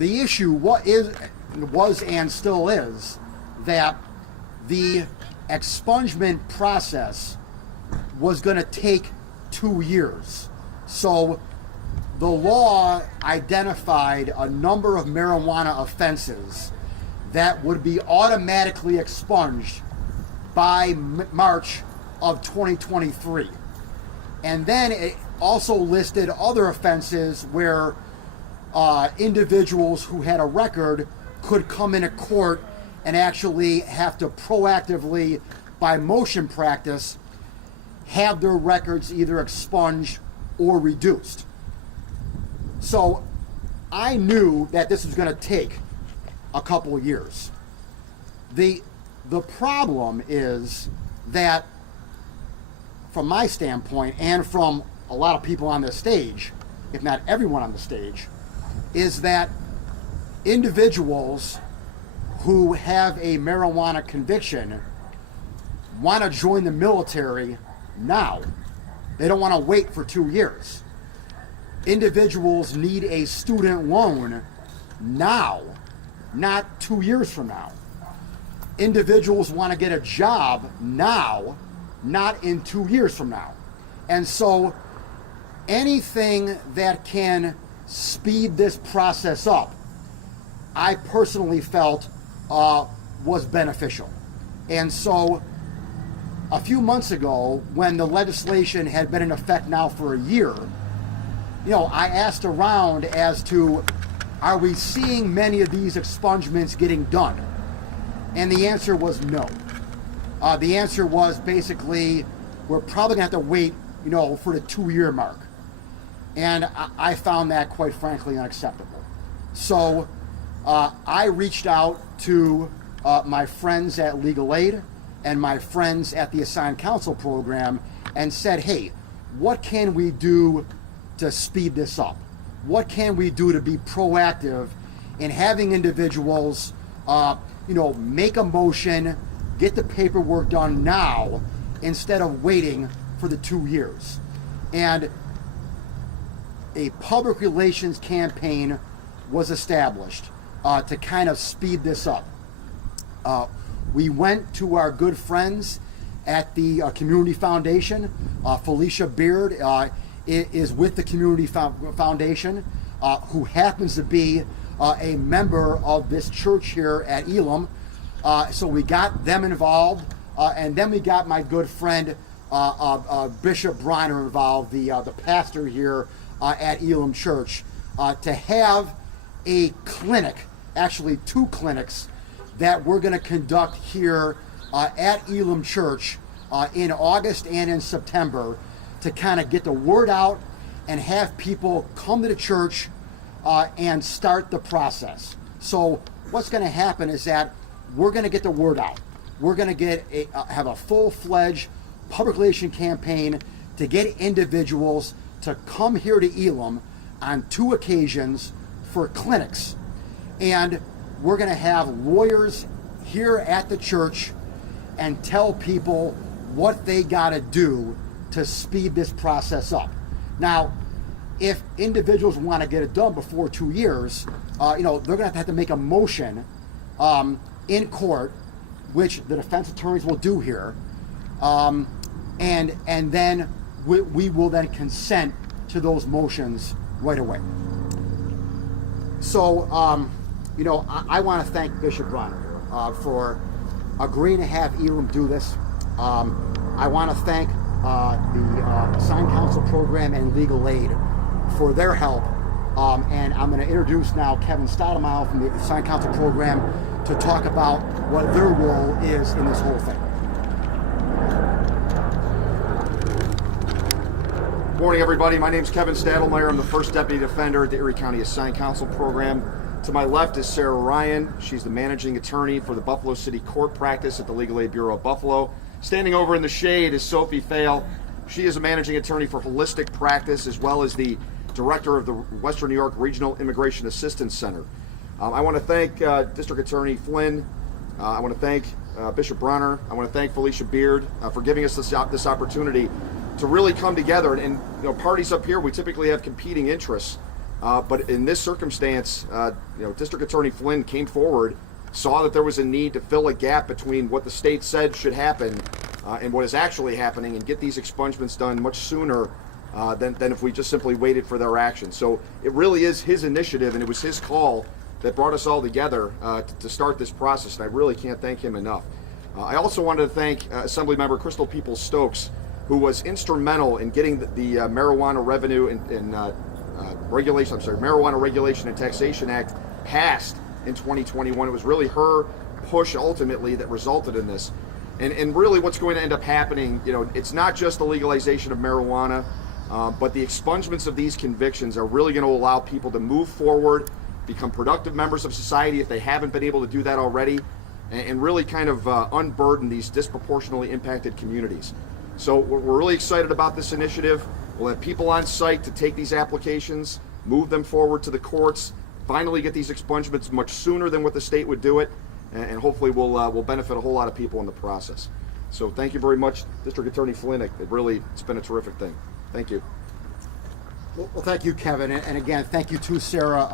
the issue was and still is that the expungement process was going to take 2 years. So the law identified a number of marijuana offenses that would be automatically expunged by March of 2023. And then it also listed other offenses where individuals who had a record could come into court and actually have to proactively, by motion practice, have their records either expunged or reduced. So I knew that this was going to take a couple of years. The problem is that, from my standpoint and from a lot of people on this stage, if not everyone on the stage, is that individuals who have a marijuana conviction want to join the military now. They don't want to wait for 2 years. Individuals need a student loan now, not 2 years from now. Individuals want to get a job now, not in 2 years from now. And so anything that can speed this process up, I personally felt was beneficial. And so a few months ago, when the legislation had been in effect now for a year, I asked around as to, are we seeing many of these expungements getting done? And the answer was no. The answer was basically, we're probably gonna have to wait, for the 2-year mark. And I found that, quite frankly, unacceptable. So I reached out to my friends at Legal Aid and my friends at the Assigned Counsel program and said, hey, what can we do to speed this up? What can we do to be proactive in having individuals, make a motion, get the paperwork done now instead of waiting for the 2 years? And a public relations campaign was established to kind of speed this up. We went to our good friends at the Community Foundation. Felicia Beard is with the Community Foundation, who happens to be a member of this church here at Elam. So we got them involved, and then we got my good friend Bishop Bronner involved, the pastor here at Elam Church, to have a clinic, actually 2 clinics, that we're going to conduct here at Elam Church in August and in September to kind of get the word out and have people come to the church and start the process. So what's going to happen is that we're going to get the word out. We're going to have a full-fledged public relation campaign to get individuals to come here to Elam on 2 occasions for clinics. And we're going to have lawyers here at the church and tell people what they got to do to speed this process up. Now, if individuals want to get it done before 2 years, they're going to have to make a motion in court, which the defense attorneys will do here, and then we will then consent to those motions right away. So, I want to thank Bishop Bronner for agreeing to have Elam do this. I want to thank the Assigned Counsel program and Legal Aid for their help. And I'm going to introduce now Kevin Stoudemire from the Assigned Counsel program to talk about what their role is in this whole thing. Good morning, everybody. My name is Kevin Stoudemire. I'm the first deputy defender at the Erie County Assigned Counsel program. To my left is Sarah Ryan. She's the managing attorney for the Buffalo City Court Practice at the Legal Aid Bureau of Buffalo. Standing over in the shade is Sophie Fail. She is a managing attorney for Holistic Practice, as well as the director of the Western New York Regional Immigration Assistance Center. I want to thank District Attorney Flynn. I want to thank Bishop Bronner. I want to thank Felicia Beard for giving us this opportunity to really come together. And parties up here, we typically have competing interests. But in this circumstance, District Attorney Flynn came forward, saw that there was a need to fill a gap between what the state said should happen and what is actually happening, and get these expungements done much sooner than if we just simply waited for their action. So it really is his initiative, and it was his call that brought us all together to start this process, and I really can't thank him enough. I also wanted to thank Assemblymember Crystal Peoples-Stokes, who was instrumental in getting the Marijuana Revenue and Marijuana Regulation and Taxation Act passed in 2021. It was really her push ultimately that resulted in this. And really what's going to end up happening, it's not just the legalization of marijuana, but the expungements of these convictions are really going to allow people to move forward, become productive members of society if they haven't been able to do that already, and really kind of unburden these disproportionately impacted communities. So we're really excited about this initiative. We'll have people on site to take these applications, move them forward to the courts, finally get these expungements much sooner than what the state would do it, and hopefully we'll benefit a whole lot of people in the process. So thank you very much, District Attorney Flynn. It's been a terrific thing. Thank you. Well, thank you, Kevin, and again, thank you to Sarah.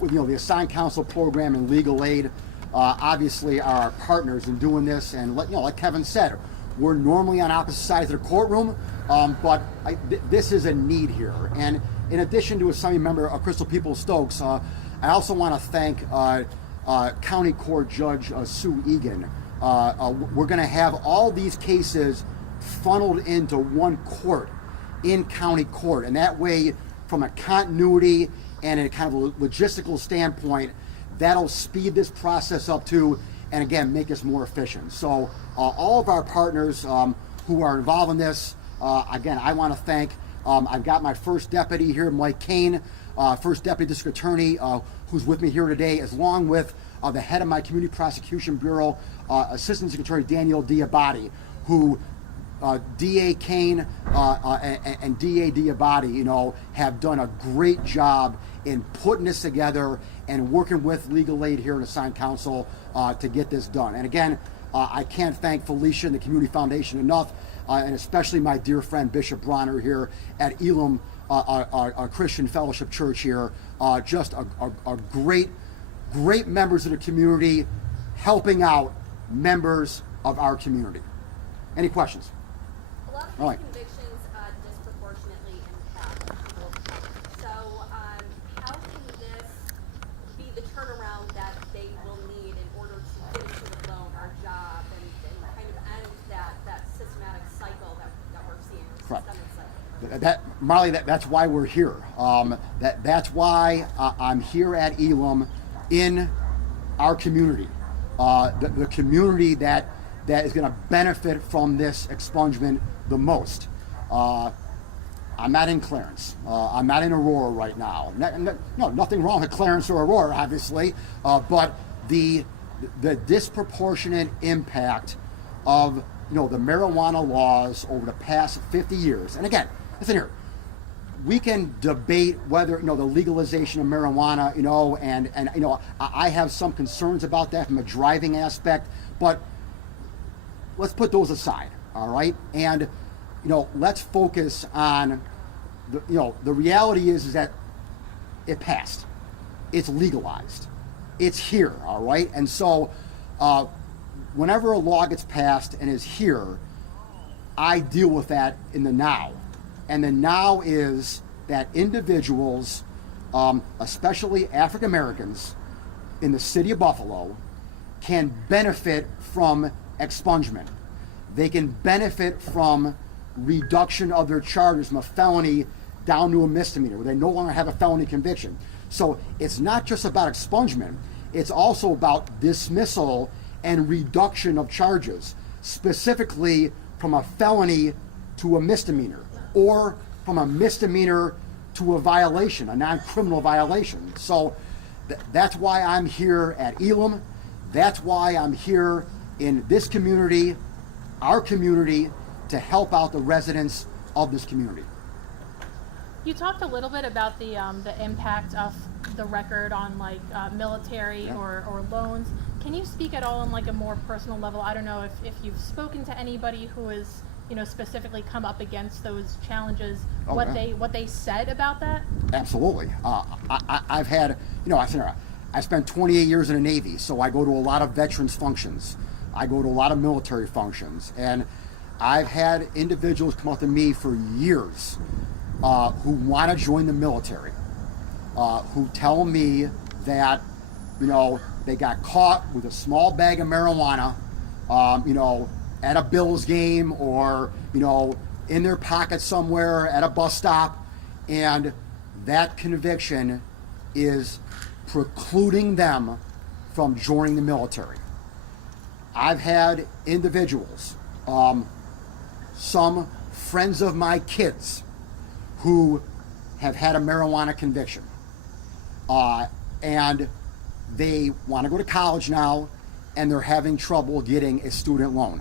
The Assigned Counsel program and legal aid obviously are our partners in doing this, and like Kevin said, we're normally on opposite sides of the courtroom, but this is a need here. And in addition to Assembly Member Crystal Peoples-Stokes, I also want to thank County Court Judge Sue Egan. We're going to have all these cases funneled into one court in county court, and that way, from a continuity and a kind of a logistical standpoint, that'll speed this process up too, and again, make us more efficient. So all of our partners who are involved in this, again, I want to thank. I've got my first deputy here, Mike Kane, first deputy district attorney, who's with me here today, along with the head of my community prosecution bureau, assistant secretary Daniel Diabati, who DA Kane and DA Diabati, have done a great job in putting this together and working with legal aid here at Assigned Counsel to get this done. And again, I can't thank Felicia and the Community Foundation enough, and especially my dear friend Bishop Bronner here at Elam Christian Fellowship Church here. Just a great members of the community helping out members of our community. Any questions? A lot of these convictions disproportionately impact people of color. So how can this be the turnaround that they will need in order to get into the loan or job and kind of end that systematic cycle that we're seeing, systemic cycle? Marley, that's why we're here. That's why I'm here at Elam in our community. The community that is going to benefit from this expungement the most. I'm not in Clarence. I'm not in Aurora right now. No, nothing wrong with Clarence or Aurora, obviously, but the disproportionate impact of the marijuana laws over the past 50 years. And again, listen here. We can debate whether the legalization of marijuana, and I have some concerns about that from a driving aspect, but let's put those aside, all right? And let's focus on the reality is that it passed, it's legalized, it's here, all right? And so whenever a law gets passed and is here, I deal with that in the now. And the now is that individuals, especially African Americans in the city of Buffalo, can benefit from expungement. They can benefit from reduction of their charges from a felony down to a misdemeanor, where they no longer have a felony conviction. So it's not just about expungement, it's also about dismissal and reduction of charges, specifically from a felony to a misdemeanor, or from a misdemeanor to a violation, a non-criminal violation. So that's why I'm here at Elam. That's why I'm here in this community, our community, to help out the residents of this community. You talked a little bit about the impact of the record on military or loans. Can you speak at all on a more personal level? I don't know if you've spoken to anybody who is specifically come up against those challenges, Oh, what yeah. what they said about that? Absolutely. I've had, I spent 28 years in the Navy, so I go to a lot of veterans functions. I go to a lot of military functions, and I've had individuals come up to me for years who want to join the military, who tell me that, they got caught with a small bag of marijuana, at a Bills game or, in their pocket somewhere at a bus stop, and that conviction is precluding them from joining the military. I've had individuals, some friends of my kids, who have had a marijuana conviction, and they want to go to college now, and they're having trouble getting a student loan.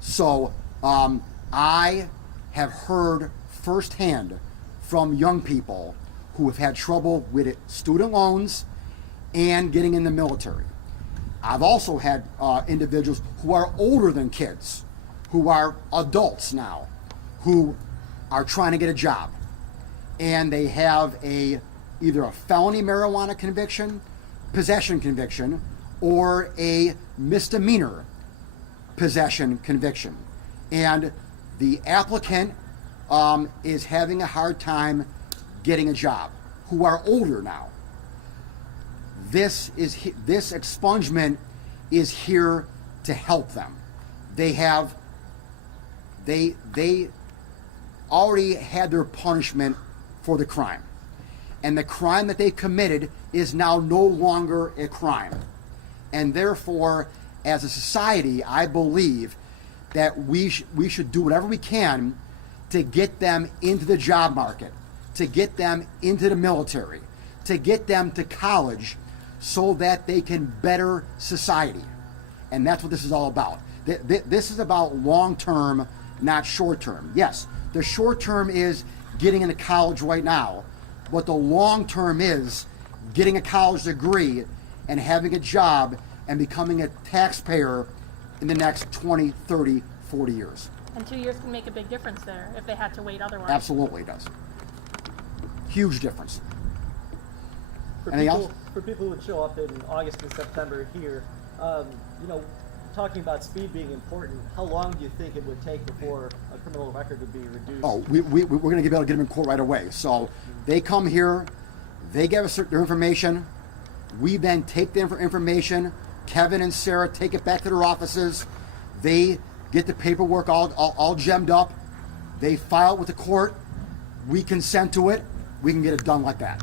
So I have heard firsthand from young people who have had trouble with student loans and getting in the military. I've also had individuals who are older than kids, who are adults now, who are trying to get a job, and they have either a felony marijuana conviction, possession conviction, or a misdemeanor possession conviction. And the applicant is having a hard time getting a job, who are older now. This expungement is here to help them. They already had their punishment for the crime, and the crime that they committed is now no longer a crime. And therefore, as a society, I believe that we should do whatever we can to get them into the job market, to get them into the military, to get them to college, so that they can better society. And that's what this is all about. This is about long-term, not short-term. Yes, the short-term is getting into college right now, but the long-term is getting a college degree and having a job and becoming a taxpayer in the next 20, 30, 40 years. And 2 years can make a big difference there if they had to wait otherwise. Absolutely it does. Huge difference. For Anything people, else? For people who would show up in August and September here, talking about speed being important, how long do you think it would take before a criminal record would be reduced? Oh, we're going to be able to get them in court right away. So they come here, they give us their information, we then take the information, Kevin and Sarah take it back to their offices, they get the paperwork all gemmed up, they file it with the court, we consent to it, we can get it done like that.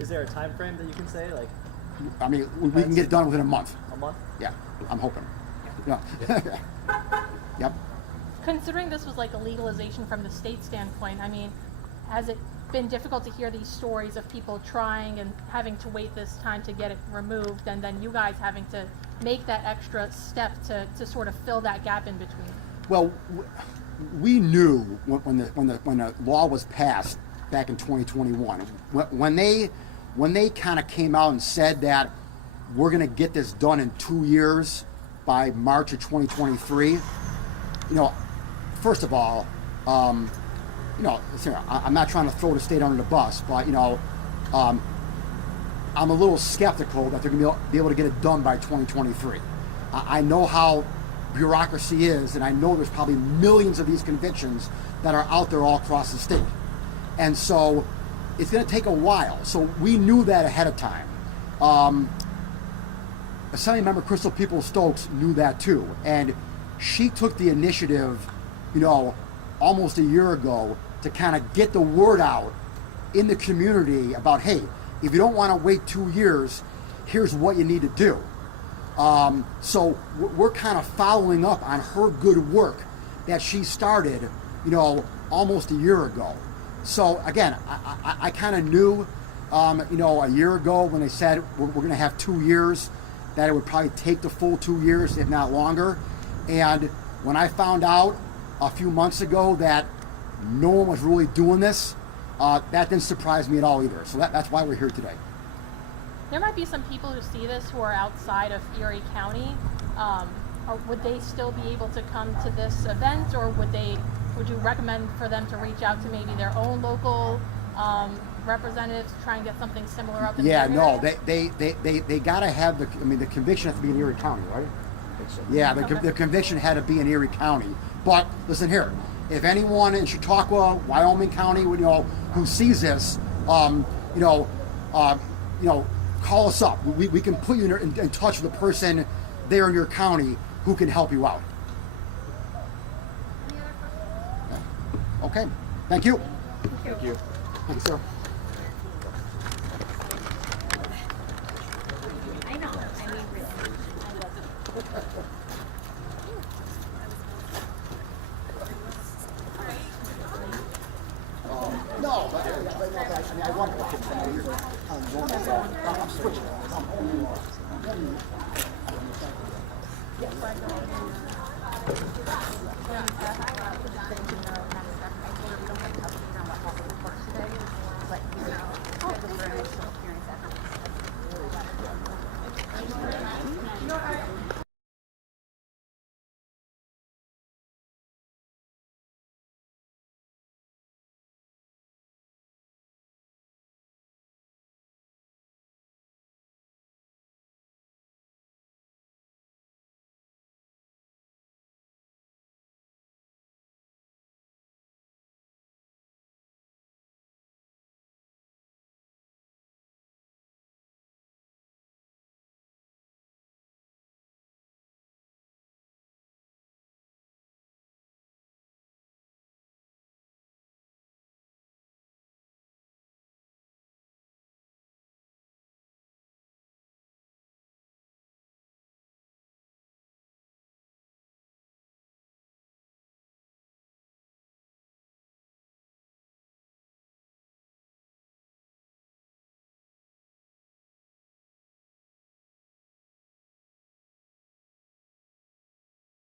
Is there a time frame that you can say, like I mean, we can get it done within a month. a month? Yeah, I'm hoping. Yeah. Yep. Considering this was like a legalization from the state standpoint, I mean, has it been difficult to hear these stories of people trying and having to wait this time to get it removed, and then you guys having to make that extra step to sort of fill that gap in between? Well, we knew when the law was passed back in 2021, when they kind of came out and said that we're going to get this done in 2 years by March of 2023. First of all, I'm not trying to throw the state under the bus, but I'm a little skeptical that they're going to be able to get it done by 2023. I know how bureaucracy is, and I know there's probably millions of these convictions that are out there all across the state. And so it's going to take a while. So we knew that ahead of time. Assembly member Crystal Peoples-Stokes knew that too. And she took the initiative, almost a year ago to kind of get the word out in the community about, hey, if you don't want to wait 2 years, here's what you need to do. So we're kind of following up on her good work that she started, almost a year ago. So again, I kind of knew, a year ago when they said we're going to have 2 years, that it would probably take the full 2 years, if not longer. And when I found out a few months ago that no one was really doing this, that didn't surprise me at all either. So that's why we're here today. There might be some people who see this who are outside of Erie County. would they still be able to come to this event, or would you recommend for them to reach out to maybe their own local representatives to try and get something similar up in Yeah, their no, area? they gotta have the conviction has to be in Erie County, right? Yeah, the conviction had to be in Erie County. But listen here, if anyone in Chautauqua, Wyoming County, who sees this, call us up. We can put you in touch with a person there in your county who can help you out. Any other questions? Okay, thank you. Thank you. Thank you, sir. I know. I mean, really. No, I want to I'm switching. Yes, I know.